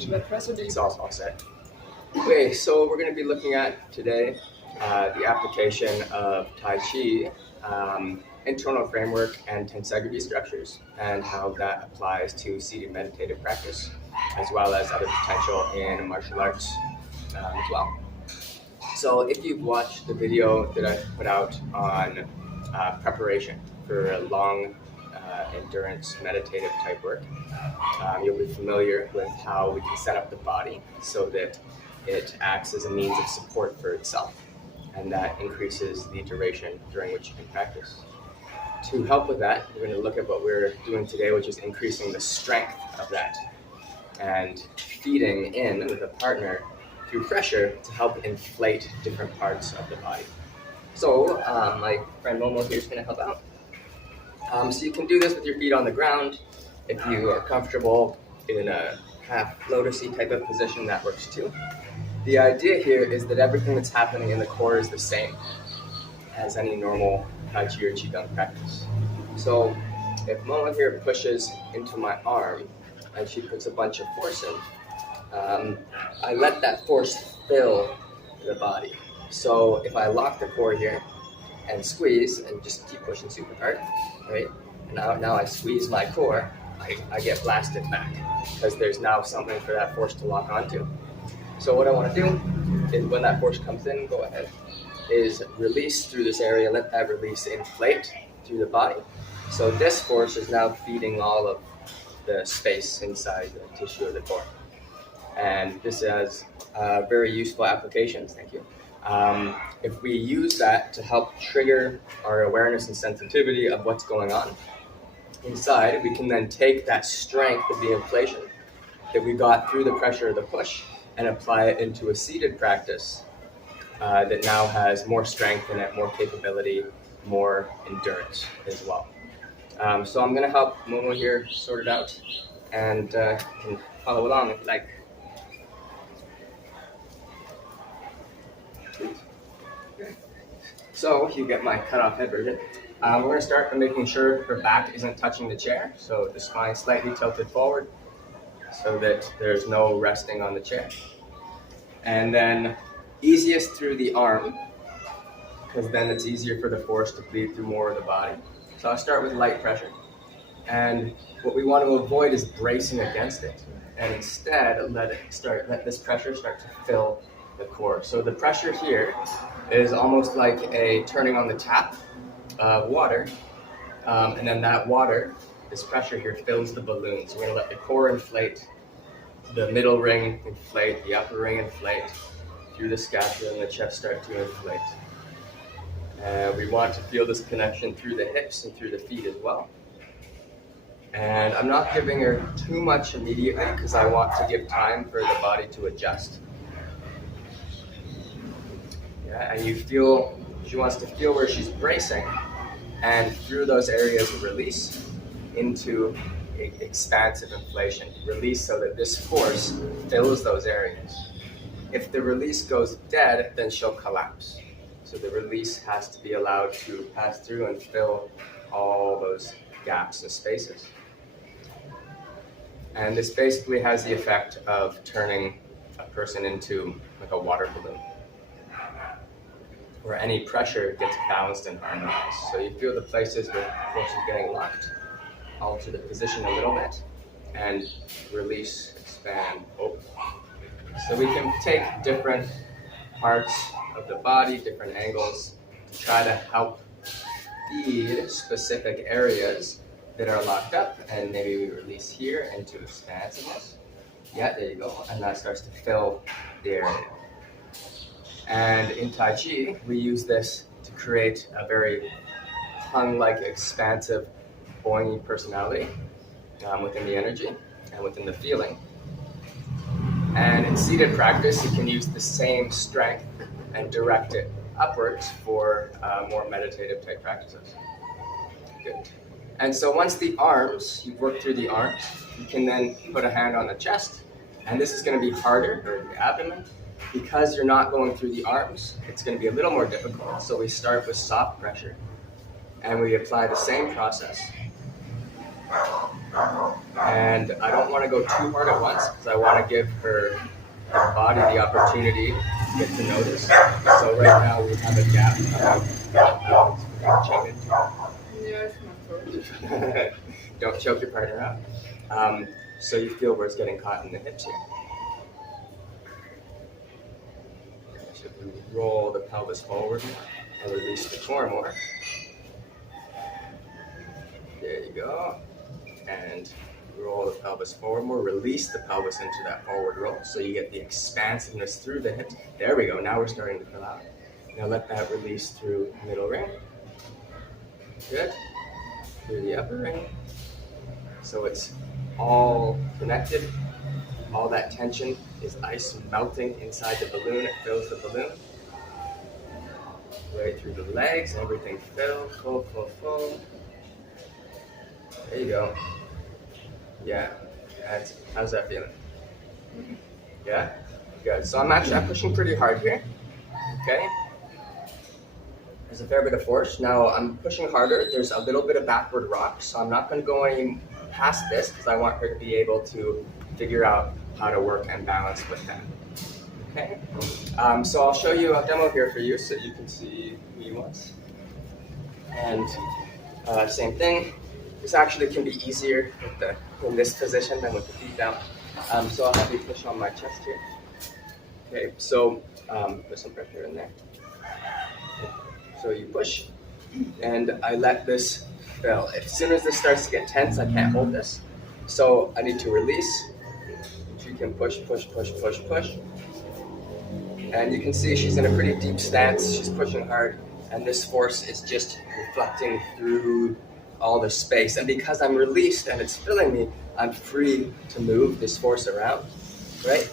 Should I press or do you It's all set. Okay, so we're going to be looking at today the application of Tai Chi, internal framework and tensegrity structures, and how that applies to seated meditative practice, as well as other potential in martial arts as well. So if you've watched the video that I put out on preparation for a long endurance meditative type work, you'll be familiar with how we can set up the body so that it acts as a means of support for itself, and that increases the duration during which you can practice. To help with that, we're going to look at what we're doing today, which is increasing the strength of that and feeding in with a partner through pressure to help inflate different parts of the body. So my friend Momo here is going to help out. So you can do this with your feet on the ground. If you are comfortable in a half lotusy type of position, that works too. The idea here is that everything that's happening in the core is the same as any normal Tai Chi or Qigong practice. So if Momo here pushes into my arm and she puts a bunch of force in, I let that force fill the body. So if I lock the core here and squeeze and just keep pushing super hard, right? Now I squeeze my core, I get blasted back because there's now something for that force to lock onto. So what I want to do is when that force comes in, go ahead, is release through this area, let that release inflate through the body. So this force is now feeding all of the space inside the tissue of the core. And this has very useful applications, thank you. If we use that to help trigger our awareness and sensitivity of what's going on inside, we can then take that strength of the inflation that we got through the pressure of the push and apply it into a seated practice that now has more strength in it, more capability, more endurance as well. So I'm going to help Momo here sort it out, and you can follow along if you like. So you get my cut-off head version. We're going to start by making sure her back isn't touching the chair, so the spine slightly tilted forward so that there's no resting on the chair. And then easiest through the arm, because then it's easier for the force to bleed through more of the body. So I'll start with light pressure. And what we want to avoid is bracing against it, and instead let this pressure start to fill the core. So the pressure here is almost like a turning on the tap of water, and then that water, this pressure here, fills the balloon. So we're going to let the core inflate, the middle ring inflate, the upper ring inflate, through the scapula and the chest start to inflate. We want to feel this connection through the hips and through the feet as well. And I'm not giving her too much immediately because I want to give time for the body to adjust. Yeah, and you feel, she wants to feel where she's bracing, and through those areas release into expansive inflation. Release so that this force fills those areas. If the release goes dead, then she'll collapse. So the release has to be allowed to pass through and fill all those gaps and spaces. And this basically has the effect of turning a person into like a water balloon, where any pressure gets balanced and harmonized. So you feel the places where the force is getting locked, alter the position a little bit, and release, expand, open. So we can take different parts of the body, different angles, to try to help feed specific areas that are locked up, and maybe we release here into expansiveness. Yeah, there you go, and that starts to fill the area. And in Tai Chi, we use this to create a very Peng-like, expansive, boingy personality within the energy and within the feeling. And in seated practice, you can use the same strength and direct it upwards for more meditative type practices. Good. And so once the arms, you've worked through the arms, you can then put a hand on the chest, and this is going to be harder, or the abdomen. Because you're not going through the arms, it's going to be a little more difficult. So we start with soft pressure, and we apply the same process. And I don't want to go too hard at once because I want to give her body the opportunity to get to notice. So right now we have a gap chain into. Yeah, it's my fault. Don't choke your partner out. So you feel where it's getting caught in the hips here. So we roll the pelvis forward and release the core more. There you go. And roll the pelvis forward more. Release the pelvis into that forward roll so you get the expansiveness through the hips. There we go. Now we're starting to fill out. Now let that release through middle ring. Good. Through the upper ring. So it's all connected. All that tension is ice melting inside the balloon. It fills the balloon. Right through the legs, everything filled, full. There you go. Yeah. How's that feeling? Yeah? Good. So I'm pushing pretty hard here. Okay? There's a fair bit of force. Now I'm pushing harder. There's a little bit of backward rock, so I'm not going to go any past this because I want her to be able to figure out how to work and balance with that. Okay? So I'll show you a demo here for you so you can see me once. And same thing. This actually can be easier in this position than with the feet down. So I'll have you push on my chest here. Okay, so put some pressure in there. So you push, and I let this fill. As soon as this starts to get tense, I can't hold this. So I need to release. She can push. And you can see she's in a pretty deep stance. She's pushing hard, and this force is just reflecting through all the space. And because I'm released and it's filling me, I'm free to move this force around, right?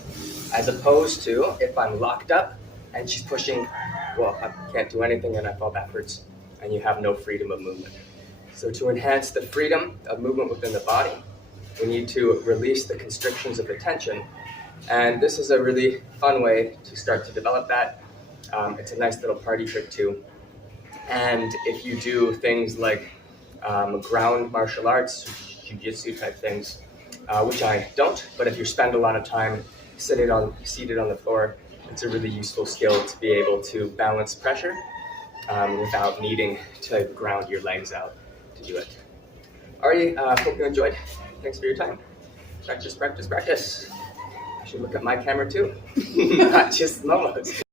As opposed to if I'm locked up and she's pushing, well, I can't do anything and I fall backwards and you have no freedom of movement. So to enhance the freedom of movement within the body, we need to release the constrictions of the tension. And this is a really fun way to start to develop that. It's a nice little party trick too. And if you do things like ground martial arts, jiu-jitsu type things, which I don't, but if you spend a lot of time seated on the floor, it's a really useful skill to be able to balance pressure without needing to ground your legs out to do it. Alrighty, hope you enjoyed. Thanks for your time. Practice. I should look at my camera too, not just Momo's.